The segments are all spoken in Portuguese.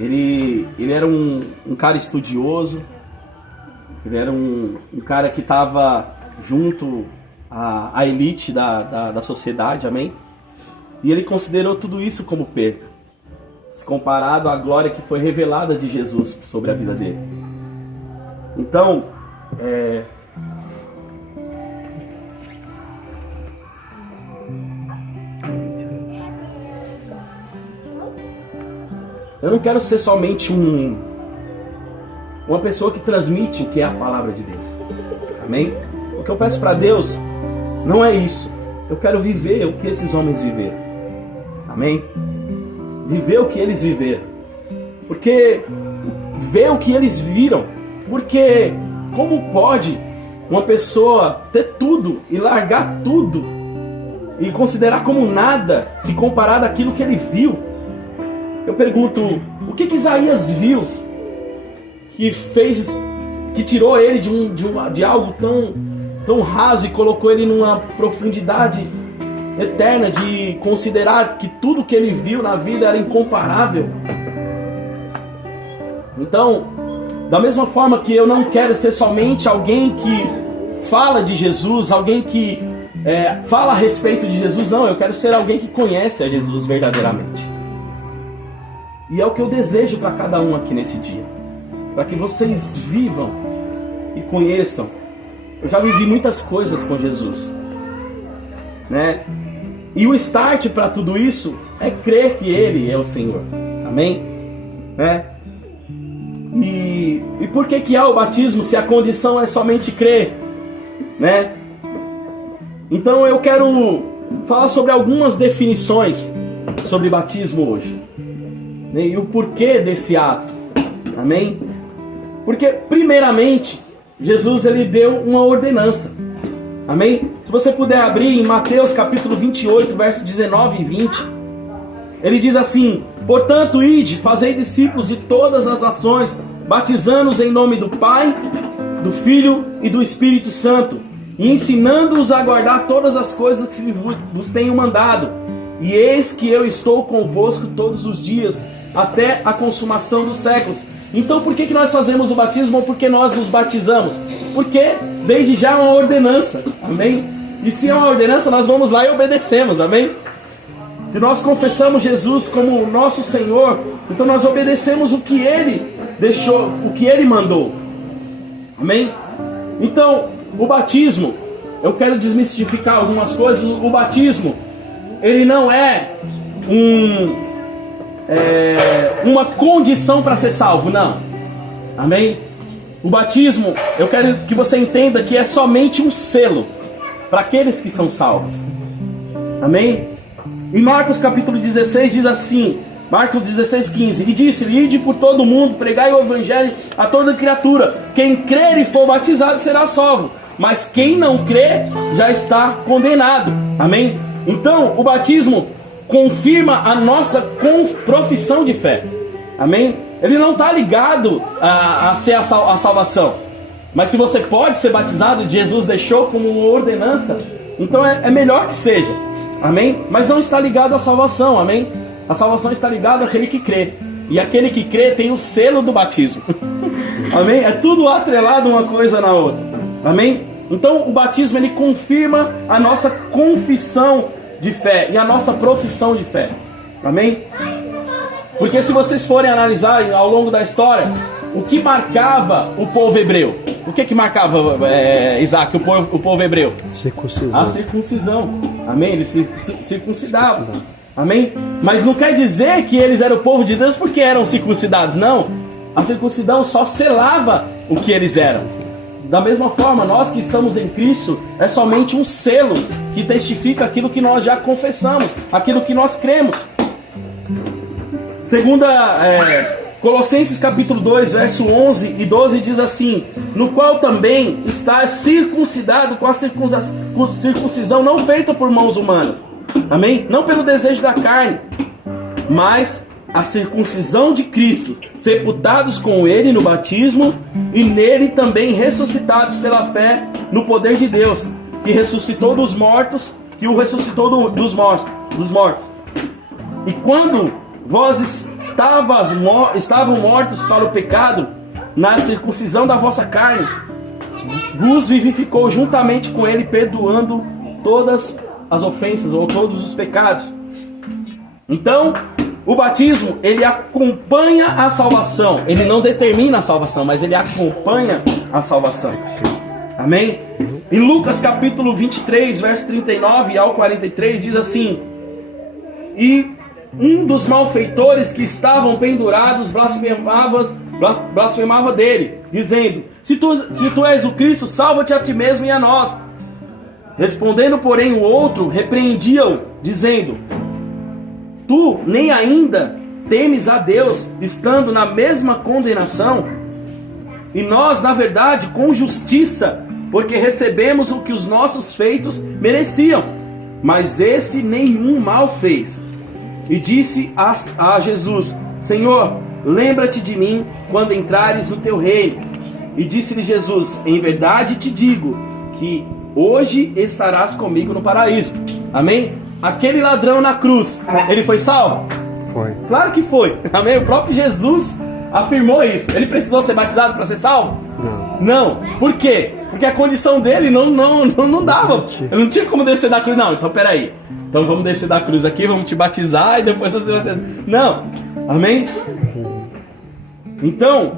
Ele era um cara estudioso, ele era um cara que estava junto à elite da sociedade, amém? E ele considerou tudo isso como perca, comparado à glória que foi revelada de Jesus sobre a vida dele. Então, eu não quero ser somente uma pessoa que transmite o que é a palavra de Deus. Amém? O que eu peço para Deus não é isso. Eu quero viver o que esses homens viveram. Amém? Viver o que eles viveram. Porque ver o que eles viram. Porque como pode uma pessoa ter tudo e largar tudo e considerar como nada se comparar daquilo que ele viu? Eu pergunto, o que Isaías viu que tirou ele de algo tão raso e colocou ele numa profundidade eterna de considerar que tudo que ele viu na vida era incomparável? Então, da mesma forma que eu não quero ser somente alguém que fala de Jesus, alguém que fala a respeito de Jesus, não, eu quero ser alguém que conhece a Jesus verdadeiramente. E é o que eu desejo para cada um aqui nesse dia. Para que vocês vivam e conheçam. Eu já vivi muitas coisas com Jesus, né? E o start para tudo isso é crer que Ele é o Senhor. Amém? Né? E por que há o batismo se a condição é somente crer? Né? Então eu quero falar sobre algumas definições sobre batismo hoje. E o porquê desse ato. Amém? Porque primeiramente Jesus ele deu uma ordenança. Amém? Se você puder abrir em Mateus capítulo 28, versos 19 e 20, ele diz assim: portanto, ide, fazei discípulos de todas as nações, batizando-os em nome do Pai, do Filho e do Espírito Santo, e ensinando-os a guardar todas as coisas que vos tenho mandado. E eis que eu estou convosco todos os dias, até a consumação dos séculos. Então por que nós fazemos o batismo ou por que nós nos batizamos? Porque desde já é uma ordenança, amém? E se é uma ordenança, nós vamos lá e obedecemos, amém? Se nós confessamos Jesus como nosso Senhor, então nós obedecemos o que Ele deixou, o que Ele mandou, amém? Então, o batismo, eu quero desmistificar algumas coisas. O batismo, ele não é uma condição para ser salvo, não, amém? O batismo, eu quero que você entenda que é somente um selo para aqueles que são salvos, amém? Em Marcos capítulo 16 diz assim, Marcos 16:15, e disse-lhe: ide por todo o mundo, pregai o evangelho a toda criatura, quem crer e for batizado será salvo, mas quem não crer já está condenado, amém? Então o batismo confirma a nossa profissão de fé, amém? Ele não está ligado a ser a salvação, mas se você pode ser batizado, Jesus deixou como uma ordenança, então é melhor que seja, amém? Mas não está ligado à salvação, amém? A salvação está ligada àquele que crê, e aquele que crê tem o selo do batismo, amém? É tudo atrelado uma coisa na outra, amém? Então o batismo ele confirma a nossa confissão de fé e a nossa profissão de fé, amém? Porque se vocês forem analisar ao longo da história, o que marcava o povo hebreu? O que marcava, Isaac, o povo hebreu? Circuncisão. A circuncisão, amém? Eles se circuncidavam, amém? Mas não quer dizer que eles eram o povo de Deus porque eram circuncidados, não. A circuncisão só selava o que eles eram. Da mesma forma, nós que estamos em Cristo, é somente um selo que testifica aquilo que nós já confessamos, aquilo que nós cremos. Segunda Colossenses capítulo 2, verso 11 e 12 diz assim: no qual também está circuncidado com a circuncisão não feita por mãos humanas, amém? Não pelo desejo da carne, mas a circuncisão de Cristo, sepultados com Ele no batismo, e nele também ressuscitados pela fé no poder de Deus, que ressuscitou dos mortos, que o ressuscitou dos mortos. E quando vós estavam mortos para o pecado, na circuncisão da vossa carne, vos vivificou juntamente com ele, perdoando todas as ofensas ou todos os pecados. Então, o batismo, ele acompanha a salvação. Ele não determina a salvação, mas ele acompanha a salvação. Amém? Em Lucas capítulo 23, verso 39 ao 43, diz assim: e um dos malfeitores que estavam pendurados blasfemava dele, dizendo: se tu és o Cristo, salva-te a ti mesmo e a nós. Respondendo, porém, o outro repreendia-o, dizendo: tu nem ainda temes a Deus, estando na mesma condenação? E nós, na verdade, com justiça, porque recebemos o que os nossos feitos mereciam. Mas esse nenhum mal fez. E disse a Jesus: Senhor, lembra-te de mim quando entrares no teu reino. E disse-lhe Jesus: em verdade te digo que hoje estarás comigo no paraíso. Amém? Aquele ladrão na cruz, ele foi salvo? Foi. Claro que foi. Amém? O próprio Jesus afirmou isso. Ele precisou ser batizado para ser salvo? Não. Por quê? Porque a condição dele não dava. Ele não tinha como descer da cruz. Não, então peraí. Então vamos descer da cruz aqui, vamos te batizar e depois você vai ser... Não. Amém? Então,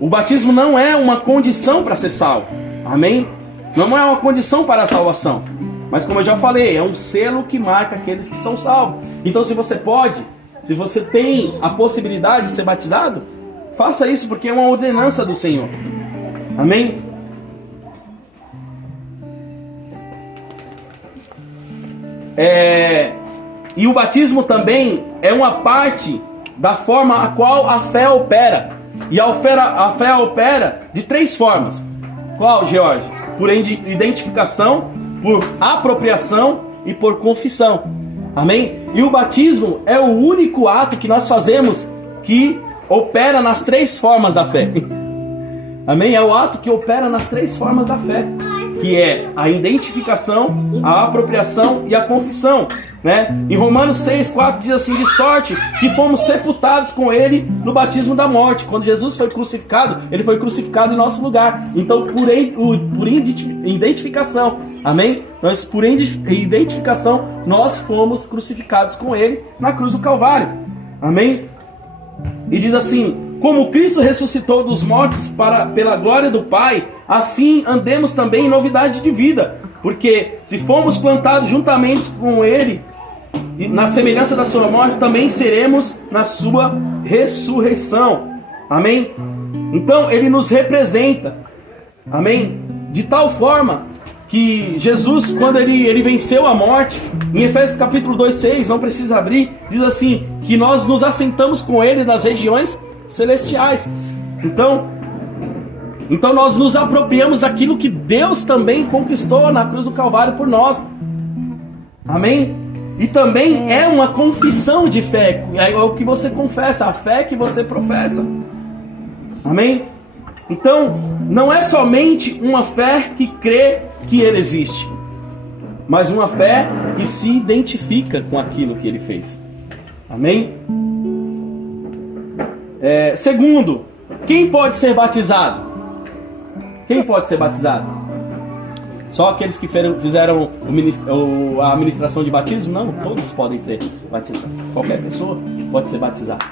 o batismo não é uma condição para ser salvo. Amém? Não é uma condição para a salvação. Mas como eu já falei, é um selo que marca aqueles que são salvos. Então se você tem a possibilidade de ser batizado, faça isso, porque é uma ordenança do Senhor. Amém? E o batismo também é uma parte da forma a qual a fé opera. E a fé opera de 3 formas. Qual, George? Por identificação, por apropriação e por confissão. Amém? E o batismo é o único ato que nós fazemos que opera nas 3 formas da fé. Amém? É o ato que opera nas 3 formas da fé, que é a identificação, a apropriação e a confissão, né? Em Romanos 6,4 diz assim: de sorte que fomos sepultados com ele no batismo da morte. Quando Jesus foi crucificado, ele foi crucificado em nosso lugar. Então, por identificação, amém? Por identificação, nós fomos crucificados com ele na cruz do Calvário. Amém? E diz assim: como Cristo ressuscitou dos mortos pela glória do Pai, assim andemos também em novidade de vida. Porque se fomos plantados juntamente com ele, na semelhança da sua morte, também seremos na sua ressurreição. Amém? Então ele nos representa. Amém? De tal forma que Jesus, quando ele venceu a morte, em Efésios capítulo 2,6, não precisa abrir, diz assim, que nós nos assentamos com ele nas regiões celestiais. Então nós nos apropriamos daquilo que Deus também conquistou na cruz do Calvário por nós. Amém? E também é uma confissão de fé, é o que você confessa, a fé que você professa. Amém? Então, não é somente uma fé que crê que ele existe, mas uma fé que se identifica com aquilo que ele fez. Amém? Segundo, quem pode ser batizado? Quem pode ser batizado? Só aqueles que fizeram a administração de batismo? Não, todos podem ser batizados. Qualquer pessoa pode ser batizada.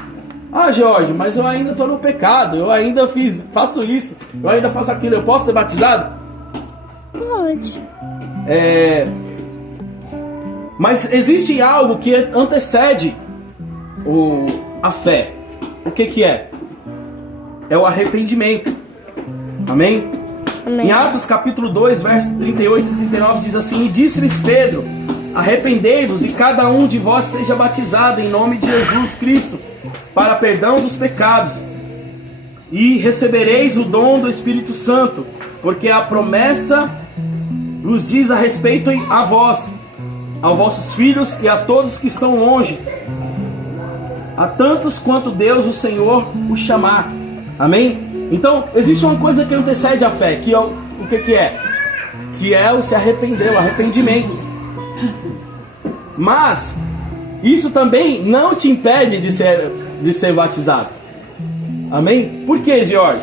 Ah, Jorge, mas eu ainda estou no pecado, eu ainda faço isso, eu ainda faço aquilo, eu posso ser batizado? Pode. Mas existe algo que antecede a fé. O que é? É o arrependimento. Amém? Amém? Em Atos capítulo 2, versos 38 e 39 diz assim: e disse-lhes Pedro: arrependei-vos e cada um de vós seja batizado em nome de Jesus Cristo para perdão dos pecados, e recebereis o dom do Espírito Santo, porque a promessa vos diz a respeito a vós, aos vossos filhos e a todos que estão longe, a tantos quanto Deus o Senhor os chamar. Amém? Então existe uma coisa que antecede a fé, que é o que é? Que é o se arrepender, o arrependimento. Mas isso também não te impede de ser batizado. Amém? Por que, Jorge?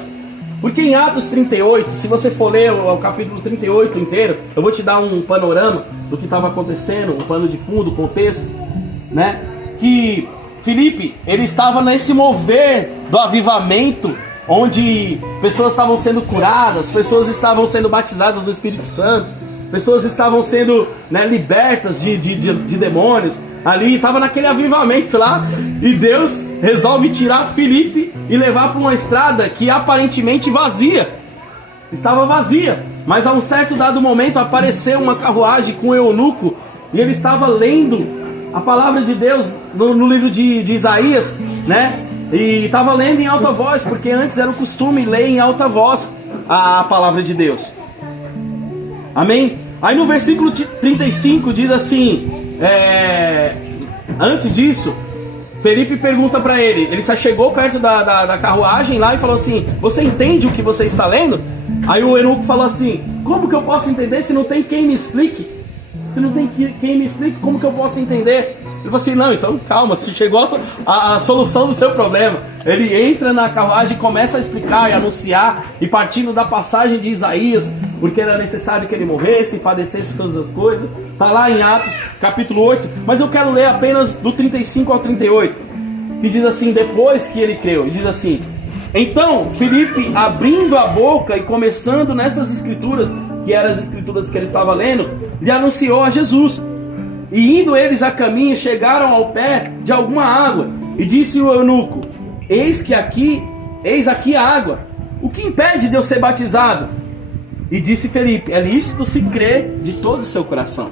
Porque em Atos 38, se você for ler o capítulo 38 inteiro, eu vou te dar um panorama do que estava acontecendo, um pano de fundo, contexto, né? Que Filipe, ele estava nesse mover do avivamento, onde pessoas estavam sendo curadas, pessoas estavam sendo batizadas do Espírito Santo, pessoas estavam sendo, né, libertas de demônios. Ali estava naquele avivamento lá, e Deus resolve tirar Filipe e levar para uma estrada que aparentemente vazia. Estava vazia, mas a um certo dado momento apareceu uma carruagem com um eunuco, e ele estava lendo a palavra de Deus no livro de Isaías, né? E estava lendo em alta voz, porque antes era o costume ler em alta voz a palavra de Deus. Amém? Aí no versículo 35 diz assim, antes disso, Felipe pergunta para ele só chegou perto da carruagem lá e falou assim: você entende o que você está lendo? Aí o eunuco falou assim: como que eu posso entender se não tem quem me explique? Se não tem quem me explique, como que eu posso entender? Ele falou assim: não, então calma, se chegou a solução do seu problema. Ele entra na carruagem e começa a explicar e anunciar, e partindo da passagem de Isaías, porque era necessário que ele morresse e padecesse todas as coisas. Está lá em Atos capítulo 8, mas eu quero ler apenas do 35 ao 38, que diz assim: depois que ele creu, e diz assim: então Filipe, abrindo a boca e começando nessas escrituras, que eram as escrituras que ele estava lendo, lhe anunciou a Jesus. E indo eles a caminho, chegaram ao pé de alguma água, e disse o eunuco: eis aqui a água, o que impede de eu ser batizado? E disse Felipe: é lícito se crer de todo o seu coração.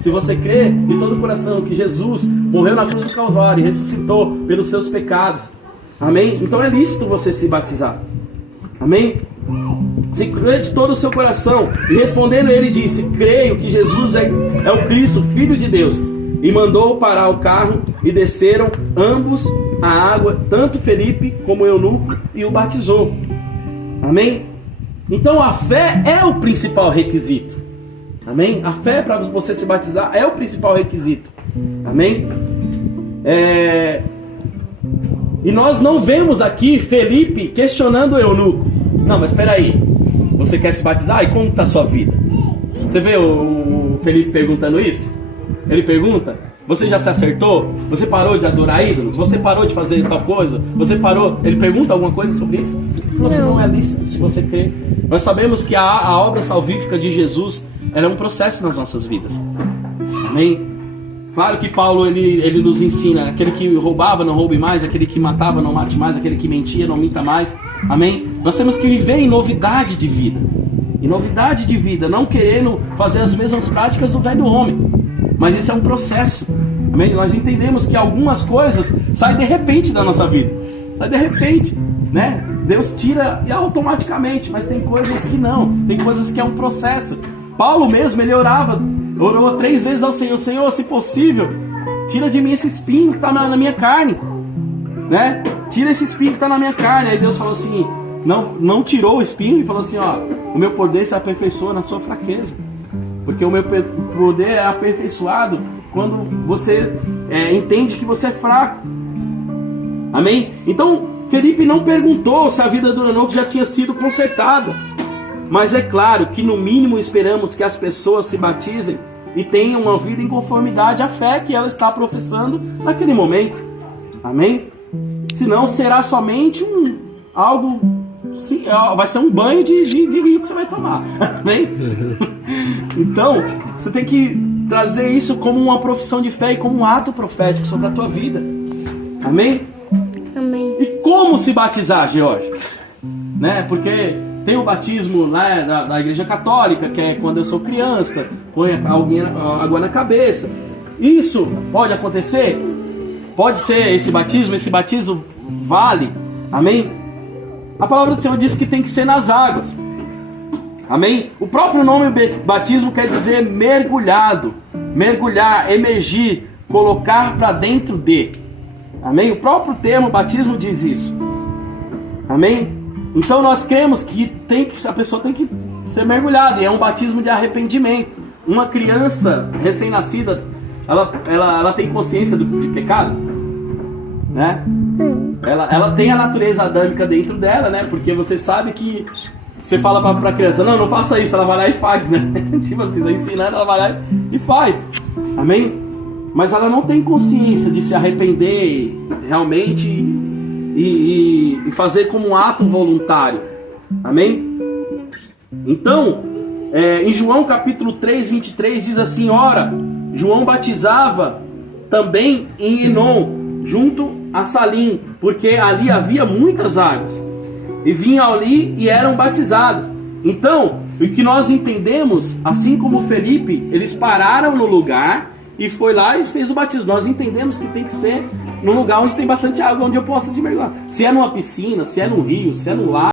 Se você crê de todo o coração que Jesus morreu na cruz do Calvário e ressuscitou pelos seus pecados, amém? Então é lícito você se batizar, amém? Se crê de todo o seu coração. E respondendo ele disse: creio que Jesus é o Cristo, Filho de Deus. E mandou parar o carro, e desceram ambos a água, tanto Felipe como o eunuco, e o batizou. Amém? Então a fé é o principal requisito. Amém? A fé para você se batizar é o principal requisito. Amém? E nós não vemos aqui Felipe questionando o eunuco. Não, mas espera aí, você quer se batizar? E como está a sua vida? Você vê o Felipe perguntando isso? Ele pergunta: você já se acertou? Você parou de adorar ídolos? Você parou de fazer tal coisa? Você parou? Ele pergunta alguma coisa sobre isso? Você não é lícito se você crê. Nós sabemos que a obra salvífica de Jesus era um processo nas nossas vidas. Amém? Claro que Paulo ele nos ensina: aquele que roubava não roube mais, aquele que matava não mate mais, aquele que mentia não minta mais. Amém? Nós temos que viver em novidade de vida. Em novidade de vida, não querendo fazer as mesmas práticas do velho homem. Mas esse é um processo. Amém? Nós entendemos que algumas coisas saem de repente da nossa vida. Sai de repente, né? Deus tira automaticamente, mas tem coisas que não. Tem coisas que é um processo. Paulo mesmo, ele orou 3 vezes ao Senhor: Senhor, se possível, tira de mim esse espinho que está na minha carne, né? Tira esse espinho que está na minha carne. Aí Deus falou assim, não tirou o espinho, e falou assim: ó, o meu poder se aperfeiçoa na sua fraqueza, porque o meu poder é aperfeiçoado quando você entende que você é fraco. Amém? Então Felipe não perguntou se a vida do eunuco já tinha sido consertada. Mas é claro que no mínimo esperamos que as pessoas se batizem e tenham uma vida em conformidade à fé que ela está professando naquele momento. Amém? Senão será somente algo... Sim, vai ser um banho de rio que você vai tomar. Amém? Então, você tem que trazer isso como uma profissão de fé e como um ato profético sobre a tua vida. Amém? Amém. E como se batizar, George? Né? Porque... tem o batismo, né, da Igreja Católica, que é quando eu sou criança, põe água na cabeça. Isso pode acontecer? Pode ser esse batismo vale? Amém? A palavra do Senhor diz que tem que ser nas águas. Amém? O próprio nome batismo quer dizer mergulhado, mergulhar, emergir, colocar para dentro de. Amém? O próprio termo batismo diz isso. Amém? Então nós cremos que a pessoa tem que ser mergulhada, e é um batismo de arrependimento. Uma criança recém-nascida ela tem consciência de pecado? Né? Ela tem a natureza adâmica dentro dela, né? Porque você sabe que você fala pra criança, não faça isso, ela vai lá e faz, né? Tipo assim, você ensinando, ela vai lá e faz. Amém? Mas ela não tem consciência de se arrepender realmente e fazer como um ato voluntário. Amém? Então, em João capítulo 3, 23 diz assim: ora, João batizava também em Enom, junto a Salim, porque ali havia muitas águas, e vinham ali e eram batizados. Então, o que nós entendemos, assim como Felipe, eles pararam no lugar e foi lá e fez o batismo. Nós entendemos que tem que ser num lugar onde tem bastante água, onde eu possa mergulhar. Se é numa piscina, se é num rio, se é num lago,